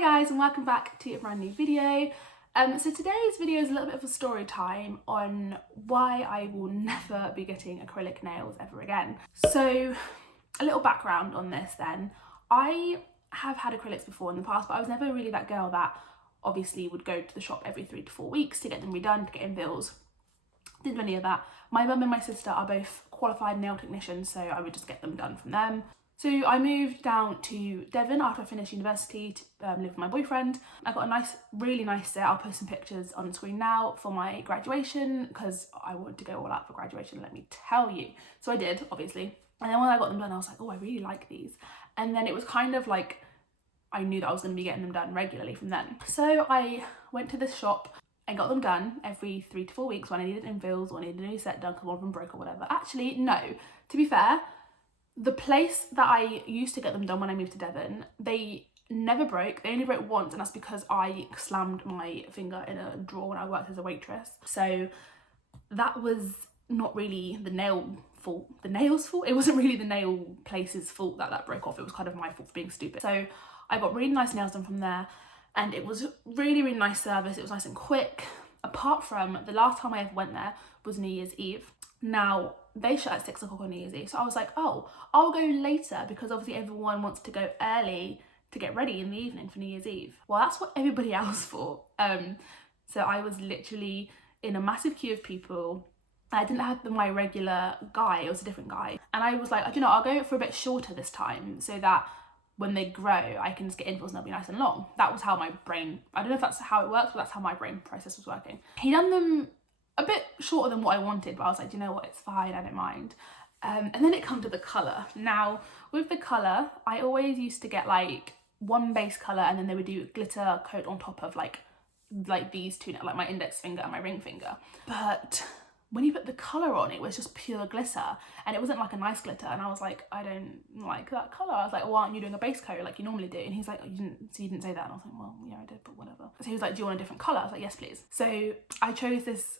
Hi guys, and welcome back to a brand new video. So today's video is a little bit of a story time on why I will never be getting acrylic nails ever again. So a little background on this then. I have had acrylics before in the past, but I was never really that girl that obviously would go to the shop every 3 to 4 weeks to get them redone, to get in bills. Didn't do any of that. My mum and my sister are both qualified nail technicians, so I would just get them done from them. So I moved down to Devon after I finished university to live with my boyfriend. I got a really nice set. I'll post some pictures on screen now for my graduation because I wanted to go all out for graduation, let me tell you. So I did, obviously. And then when I got them done, I was like, oh, I really like these. And then it was kind of like, I knew that I was going to be getting them done regularly from then. So I went to this shop and got them done every 3 to 4 weeks when I needed infills or needed a new set done because one of them broke or whatever. Actually, no. To be fair, the place that I used to get them done when I moved to Devon, they never broke. They only broke once, and that's because I slammed my finger in a drawer when I worked as a waitress. So that was not really the nail's fault. It wasn't really the nail place's fault that broke off. It was kind of my fault for being stupid. So I got really nice nails done from there, and it was really, really nice service. It was nice and quick. Apart from the last time I ever went there was New Year's Eve. Now, they shut at 6 o'clock on New Year's Eve. So I was like, oh, I'll go later because obviously everyone wants to go early to get ready in the evening for New Year's Eve. Well, that's what everybody else thought. So I was literally in a massive queue of people. I didn't have my regular guy, it was a different guy. And I was like, you know, I'll go for a bit shorter this time so that when they grow, I can just get intervals and they'll be nice and long. That was how my brain, I don't know if that's how it works, but that's how my brain process was working. He done them a bit shorter than what I wanted, but I was like, you know what, it's fine, I don't mind. And then it come to the colour. Now, with the colour, I always used to get like one base colour and then they would do glitter coat on top of like these two, like my index finger and my ring finger. But when you put the colour on, it was just pure glitter and it wasn't like a nice glitter. And I was like, I don't like that colour. I was like, why aren't you doing a base coat like you normally do? And he's like, oh, you didn't say that. And I was like, well, yeah, I did, but whatever. So he was like, do you want a different colour? I was like, yes, please. So I chose this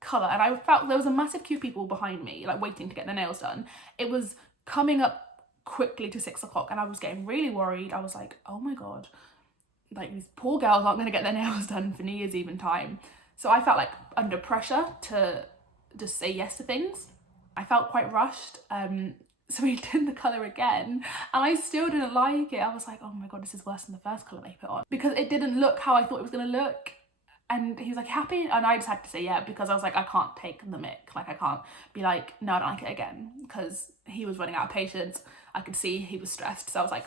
colour and I felt there was a massive queue of people behind me, like waiting to get their nails done. It was coming up quickly to 6 o'clock and I was getting really worried. I was like, oh my God, like these poor girls aren't going to get their nails done for New Year's Eve in time. So I felt like under pressure to just say yes to things. I felt quite rushed. So we did the colour again and I still didn't like it. I was like, oh my God, this is worse than the first colour they put on because it didn't look how I thought it was going to look. And he was like, happy? And I just had to say yeah because I was like, I can't take the mick. Like I can't be like, no, I don't like it again, because he was running out of patience. I could see he was stressed. So I was like,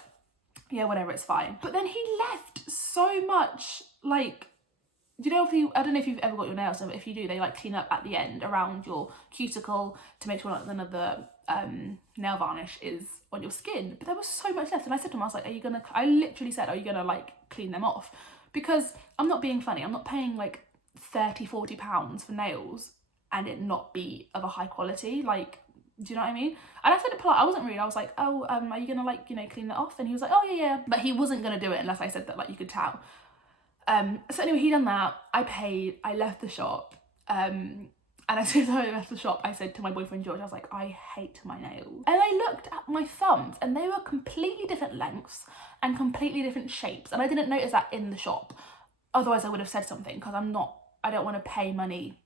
yeah, whatever, it's fine. But then he left so much, like, you know, I don't know if you've ever got your nails done, but if you do, they like clean up at the end around your cuticle to make sure none of the nail varnish is on your skin. But there was so much left. And I said to him, I was like, I literally said, are you gonna like clean them off? Because I'm not being funny, I'm not paying like 30, 40 pounds for nails and it not be of a high quality. Like, do you know what I mean? And I said it polite, I wasn't rude. I was like, oh, are you gonna like, you know, clean that off? And he was like, oh yeah. But he wasn't gonna do it unless I said that, like, you could tell. So anyway, he done that, I paid, I left the shop. And as soon as I left the shop, I said to my boyfriend George, I was like, I hate my nails. And I looked at my thumbs and they were completely different lengths and completely different shapes. And I didn't notice that in the shop. Otherwise I would have said something because I don't want to pay money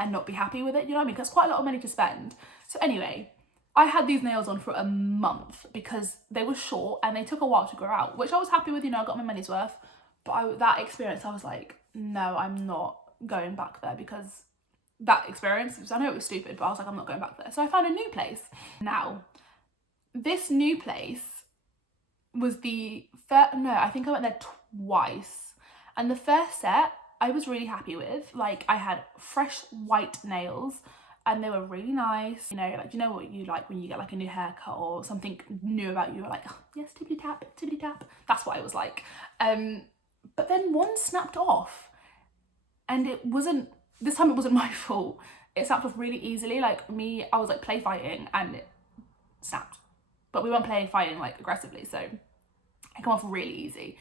and not be happy with it. You know what I mean? Because it's quite a lot of money to spend. So anyway, I had these nails on for a month because they were short and they took a while to grow out, which I was happy with, you know, I got my money's worth. But that experience, I was like, no, I'm not going back there because that experience, I know it was stupid, but I was like, I'm not going back there. So I found a new place. Now, this new place was I think I went there twice. And the first set, I was really happy with. Like, I had fresh white nails and they were really nice. You know, like, you know what you like when you get like a new haircut or something new about you. You're like, oh, yes, tippity tap, tippity tap. That's what I was like. But then one snapped off and this time it wasn't my fault. It snapped off really easily. Like me, I was like play fighting and it snapped. But we weren't play fighting like aggressively, so it came off really easy.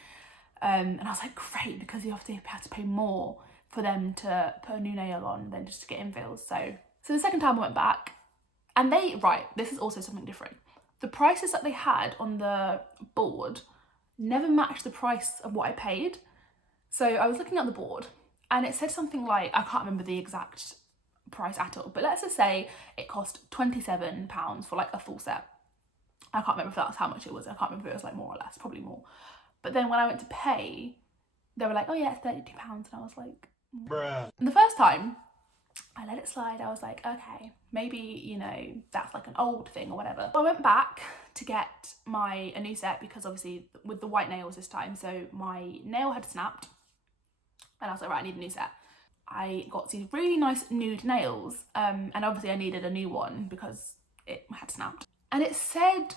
And I was like, great, because you obviously have to pay more for them to put a new nail on than just to get infills. So the second time I went back and this is also something different. The prices that they had on the board never matched the price of what I paid. So I was looking at the board and it said something like, I can't remember the exact price at all, but let's just say it cost £27 for like a full set. I can't remember if that's how much it was. I can't remember if it was like more or less, probably more. But then when I went to pay, they were like, oh yeah, it's £32. And I was like, bruh. And the first time I let it slide, I was like, okay, maybe, you know, that's like an old thing or whatever. I went back to get a new set because obviously with the white nails this time, so my nail had snapped and I was like, right, I need a new set. I got these really nice nude nails and obviously I needed a new one because it had snapped. And it said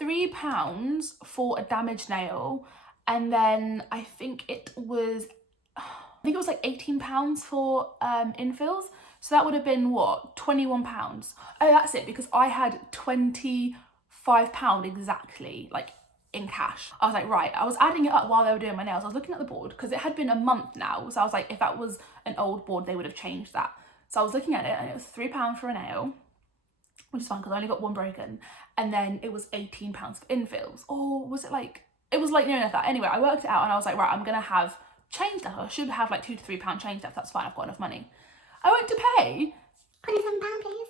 £3 for a damaged nail, and then I think it was like £18 for infills. So that would have been what, £21? Oh, that's it, because I had £25 exactly, like in cash. I was like, right, I was adding it up while they were doing my nails. I was looking at the board because it had been a month now. So I was like, if that was an old board, they would have changed that. So I was looking at it and it was £3 for a nail, which is fine because I only got one broken. And then it was £18 for infills. Or was it like, it was like near enough that. Anyway, I worked it out and I was like, right, I'm gonna have change left. I should have like £2 to £3 change left. That's fine, I've got enough money. I went to pay £27, please.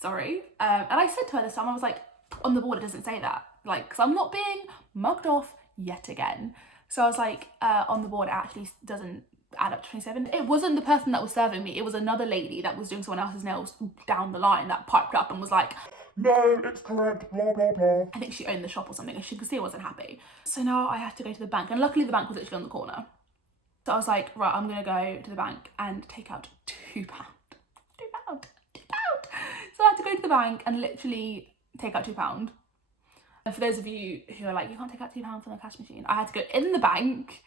Sorry. And I said to her this time, I was like, on the board it doesn't say that, like, because I'm not being mugged off yet again. So I was like, on the board it actually doesn't add up to 27. It wasn't the person that was serving me, it was another lady that was doing someone else's nails down the line that piped up and was like, no, it's correct, blah, blah, blah. I think she owned the shop or something and she could see I wasn't happy. So now I had to go to the bank, and luckily the bank was literally on the corner. So I was like, right, I'm gonna go to the bank and take out £2. £2. So I had to go to the bank and literally take out £2. And for those of you who are like, you can't take out £2 from the cash machine, I had to go in the bank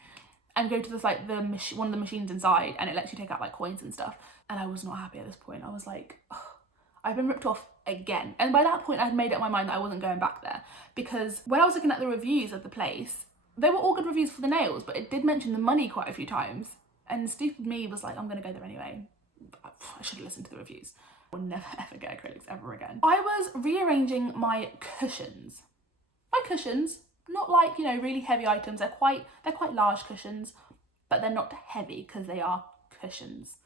and go to this, like one of the machines inside, and it lets you take out like coins and stuff. And I was not happy at this point. I was like, oh, I've been ripped off again. And by that point I had made up my mind that I wasn't going back there, because when I was looking at the reviews of the place, they were all good reviews for the nails, but it did mention the money quite a few times. And stupid me was like, I'm gonna go there anyway. I should have listened to the reviews. I will never ever get acrylics ever again. I was rearranging my cushions. My cushions, not like, you know, really heavy items. They're quite large cushions, but they're not heavy because they are cushions.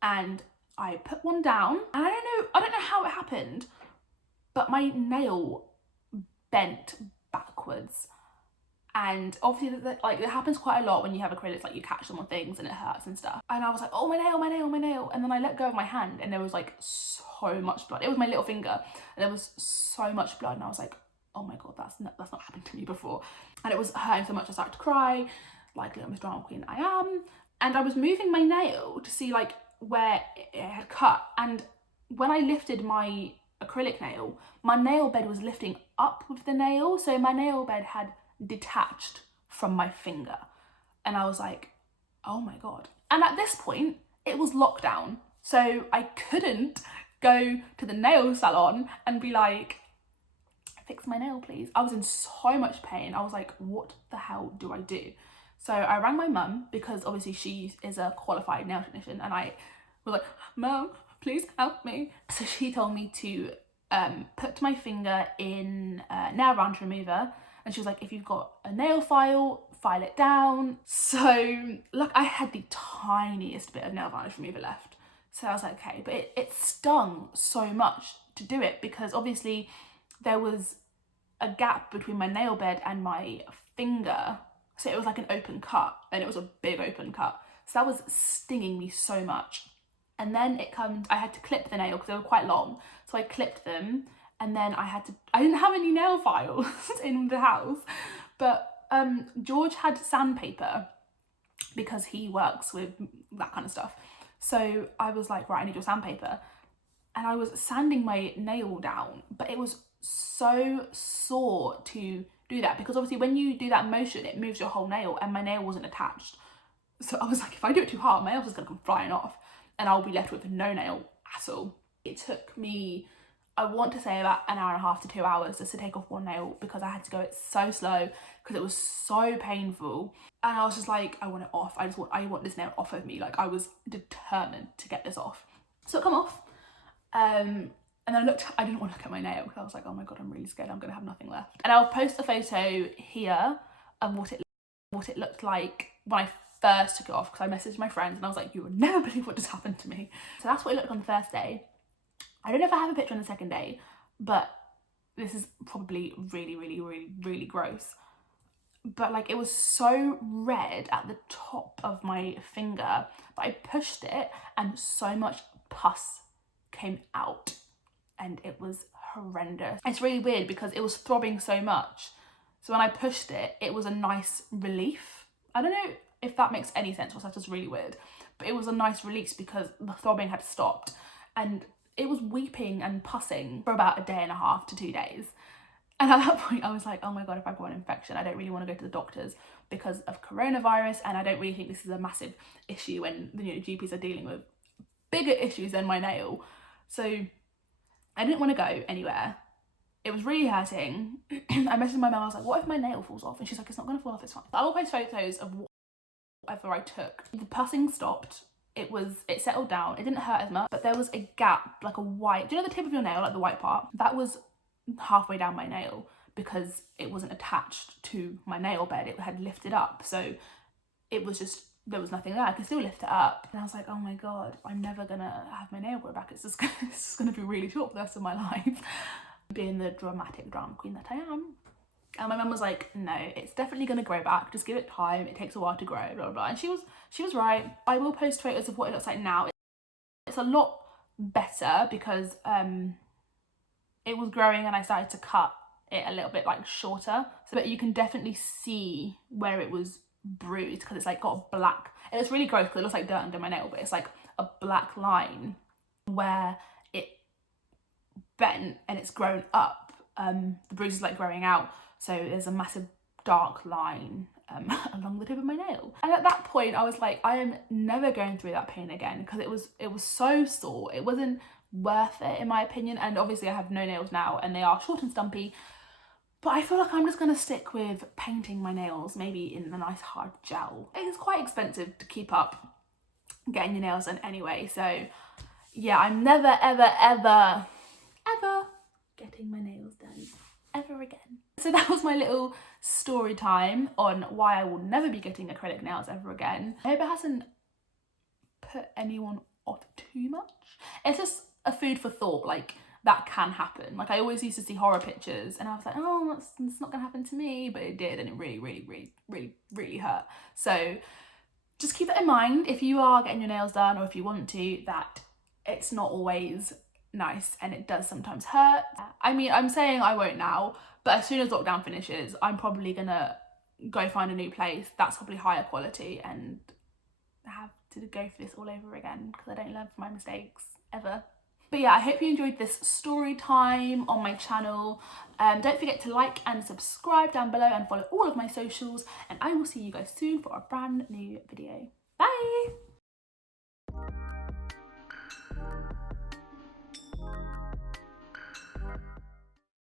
And I put one down, and I don't know how it happened, but my nail bent backwards. And obviously, like, it happens quite a lot when you have acrylics, like you catch them on things and it hurts and stuff. And I was like, oh, my nail, my nail, my nail. And then I let go of my hand and there was like so much blood. It was my little finger and there was so much blood. And I was like, oh my God, that's not happened to me before. And it was hurting so much I started to cry, like little Miss Drama Queen I am. And I was moving my nail to see like where it had cut. And when I lifted my acrylic nail, my nail bed was lifting up with the nail. So my nail bed had detached from my finger. And I was like, oh my God. And at this point, it was lockdown. So I couldn't go to the nail salon and be like, fix my nail, please. I was in so much pain. I was like, what the hell do I do? So I rang my mum, because obviously she is a qualified nail technician, and I was like, Mum, please help me. So she told me to put my finger in nail varnish remover, and she was like, if you've got a nail file it down. So look, I had the tiniest bit of nail varnish remover left. So I was like, okay, but it stung so much to do it, because obviously there was a gap between my nail bed and my finger. So it was like an open cut, and it was a big open cut. So that was stinging me so much. And then I had to clip the nail because they were quite long. So I clipped them, and then I didn't have any nail files in the house, but George had sandpaper because he works with that kind of stuff. So I was like, right, I need your sandpaper. And I was sanding my nail down, but it was so sore to do that, because obviously when you do that motion, it moves your whole nail, and my nail wasn't attached. So I was like, if I do it too hard, my nail's just gonna come flying off and I'll be left with no nail at all. It took me, I want to say, about an hour and a half to 2 hours just to take off one nail, because I had to go it so slow because it was so painful. And I was just like, I want it off. I want this nail off of me. Like, I was determined to get this off. So it come off. And then I didn't want to look at my nail because I was like, oh my God, I'm really scared I'm gonna have nothing left. And I'll post a photo here of what it looked like when I first took it off, because I messaged my friends and I was like, you would never believe what just happened to me. So that's what it looked like on the first day. I don't know if I have a picture on the second day, but this is probably really, really, really, really gross. But like, it was so red at the top of my finger, but I pushed it and so much pus came out and it was horrendous. It's really weird because it was throbbing so much. So when I pushed it, it was a nice relief. I don't know if that makes any sense, or that's just really weird, but it was a nice release because the throbbing had stopped and it was weeping and pussing for about a day and a half to 2 days. And at that point I was like, oh my God, if I've got an infection, I don't really want to go to the doctors because of coronavirus, and I don't really think this is a massive issue when, you know, GPs are dealing with bigger issues than my nail. So I didn't want to go anywhere. It was really hurting. I messaged my mum, I was like, what if my nail falls off? And she's like, it's not going to fall off, it's fine. I will post photos of whatever I took. The pussing stopped. It settled down. It didn't hurt as much, but there was a gap, like a white, do you know the tip of your nail, like the white part? That was halfway down my nail because it wasn't attached to my nail bed. It had lifted up. So it was just, there was nothing there. I could still lift it up. And I was like, oh my God, I'm never gonna have my nail grow back. It's just gonna be really short for the rest of my life. Being the dramatic drama queen that I am. And my mum was like, no, it's definitely gonna grow back. Just give it time. It takes a while to grow, blah, blah, blah. And she was right. I will post photos of what it looks like now. It's a lot better because it was growing and I started to cut it a little bit like shorter. So, but you can definitely see where it was bruised because it's like got a black, and it's really gross because it looks like dirt under my nail, but it's like a black line where it bent and it's grown up. The bruise is like growing out. So there's a massive dark line along the tip of my nail. And at that point I was like, I am never going through that pain again because it was so sore. It wasn't worth it in my opinion. And obviously I have no nails now and they are short and stumpy, but I feel like I'm just gonna stick with painting my nails, maybe in a nice hard gel. It is quite expensive to keep up getting your nails done anyway, so yeah, I'm never ever getting my nails done ever again. So that was my little story time on why I will never be getting acrylic nails ever again. I hope it hasn't put anyone off too much. It's just a food for thought, like that can happen. Like I always used to see horror pictures and I was like, oh, it's not gonna happen to me, but it did, and it really hurt. So just keep it in mind if you are getting your nails done, or if you want to, that it's not always nice and it does sometimes hurt. I mean, I'm saying I won't now, but as soon as lockdown finishes, I'm probably gonna go find a new place that's probably higher quality and have to go through this all over again because I don't learn from my mistakes ever. But yeah, I hope you enjoyed this story time on my channel. Don't forget to like and subscribe down below and follow all of my socials, and I will see you guys soon for a brand new video.